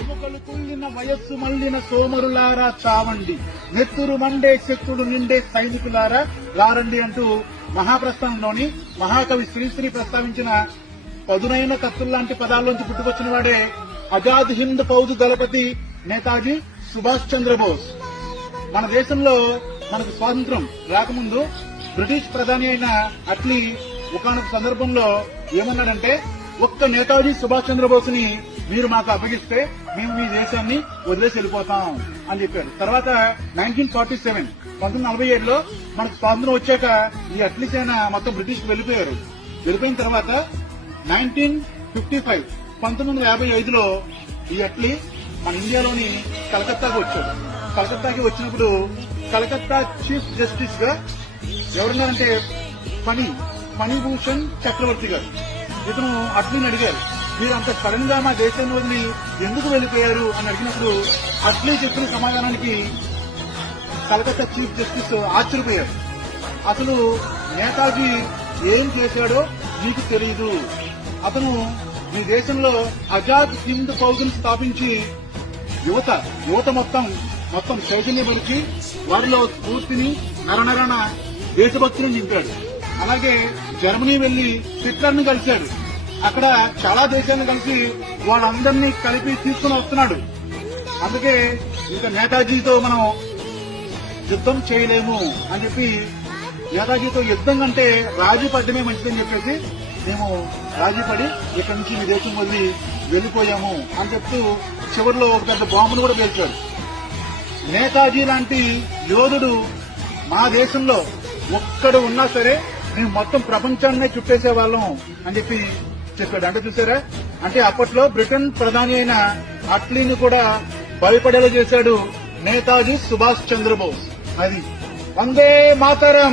ఎముకలు కుళ్ళిన వయస్సు మళ్లిన సోమరులారా చావండి, నెత్తురు మండే శక్తుడు నిండే సైనికులారా రారండి అంటూ మహాప్రస్థానంలోని మహాకవి శ్రీశ్రీ ప్రస్తావించిన పదునైన కత్తుల్లాంటి పదాల్లోంచి పుట్టుకొచ్చిన వాడే ఆజాద్ హింద్ ఫౌజ్ దళపతి నేతాజీ సుభాష్ చంద్రబోస్. మన దేశంలో మనకు స్వాతంత్రం రాకముందు బ్రిటిష్ ప్రధాని అయిన అట్లీ ఒకానొక సందర్భంలో ఏమన్నాడంటే, ఒక్క నేతాజీ సుభాష్ చంద్రబోస్ ని మీరు మాకు అప్పగిస్తే మేము మీ దేశాన్ని వదిలేసి వెళ్ళిపోతాం అని చెప్పారు. తర్వాత 1947లో మనకు స్వాతంత్రం వచ్చాక ఈ అట్లీ సేన మొత్తం బ్రిటిష్ వెళ్లిపోయారు. వెళ్ళిపోయిన తర్వాత 1955లో ఈ అట్లీ మన ఇండియాలోని కలకత్తాకు వచ్చాడు. కలకత్తాకి వచ్చినప్పుడు కలకత్తా చీఫ్ జస్టిస్ గా ఎవరున్నారంటే ఫణిభూషణ్ చక్రవర్తి గారు. ఇతను అట్లీని అడిగారు, మీరు అంత సడన్ గా మా దేశాన్ని వదిలి ఎందుకు వెళ్లిపోయారు అని అడిగినప్పుడు అట్లీ చెప్పిన సమాధానానికి కలకత్తా చీఫ్ జస్టిస్ ఆశ్చర్యపోయారు. అసలు నేతాజీ ఏం చేశాడో మీకు తెలియదు. అతను మీ దేశంలో ఆజాద్ హింద్ ఫౌజ్ ను స్థాపించి యువత మొత్తం చైతన్యపరిచి వారిలో స్ఫూర్తిని నరనరణ దేశభక్తిని నింపాడు. అలాగే జర్మనీ వెళ్లి హిట్లర్ ని కలిశాడు. అక్కడ చాలా దేశాలను కలిసి వాళ్ళందరినీ కలిపి తీసుకుని వస్తున్నాడు. అందుకే ఇంకా నేతాజీతో మనం యుద్ధం చేయలేము అని చెప్పి, నేతాజీతో యుద్ధం కంటే రాజీ పడ్డమే మంచిదని చెప్పేసి మేము రాజీ పడి ఇక్కడి నుంచి ఈ దేశం వదిలి వెళ్లిపోయాము అని చెప్తూ చివరిలో ఒక పెద్ద బాంబును కూడా పేల్చాడు. నేతాజీ లాంటి యోధుడు మా దేశంలో ఒక్కడు ఉన్నా సరే మేము మొత్తం ప్రపంచాన్నే చుట్టేసే వాళ్ళం అని చెప్పి చెప్పాడు. అంటే చూసారా, అంటే అప్పట్లో బ్రిటన్ ప్రధాని అయిన అట్లీని కూడా భయపడేలా చేశాడు నేతాజీ సుభాష్ చంద్రబోస్. అది వందే మాతరం.